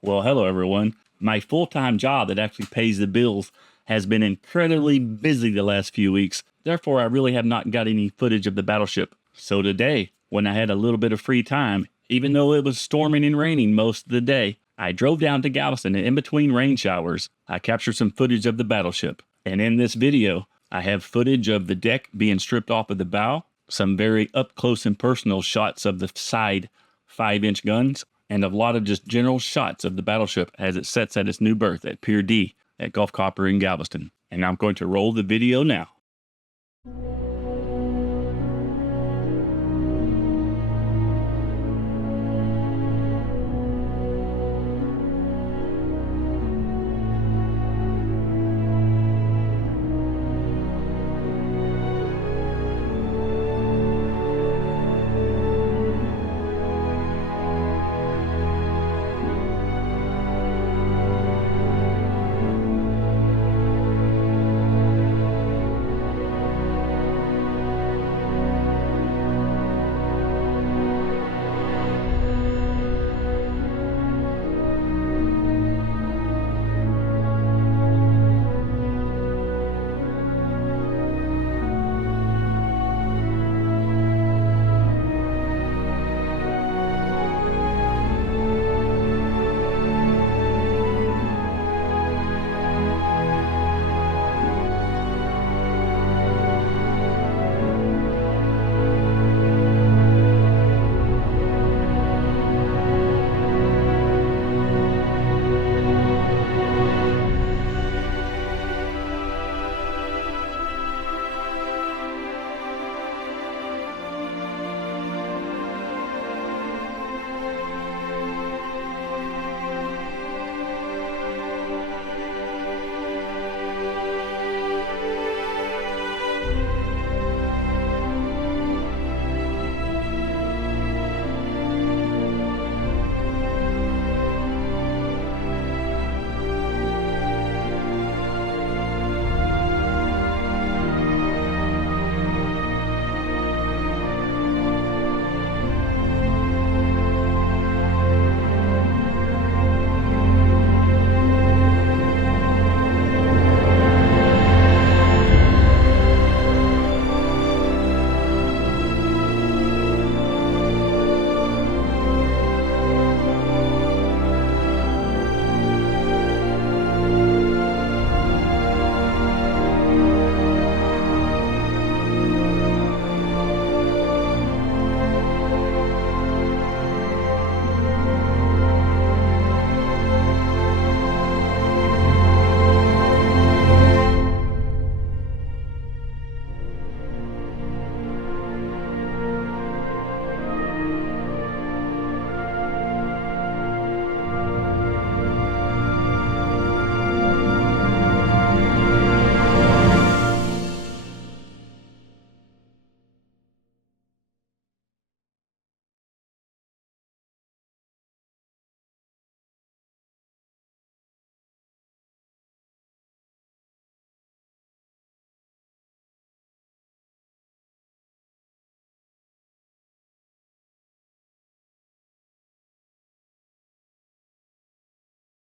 Well, hello everyone. My full-time job that actually pays the bills has been incredibly busy the last few weeks. Therefore, I really have not got any footage of the battleship. So today, when I had a little bit of free time, even though it was storming and raining most of the day, I drove down to Galveston, and in between rain showers, I captured some footage of the battleship. And in this video, I have footage of the deck being stripped off of the bow, some very up close and personal shots of the side 5-inch guns, and a lot of just general shots of the battleship as it sets at its new berth at Pier D at Gulf Copper in Galveston. And I'm going to roll the video now.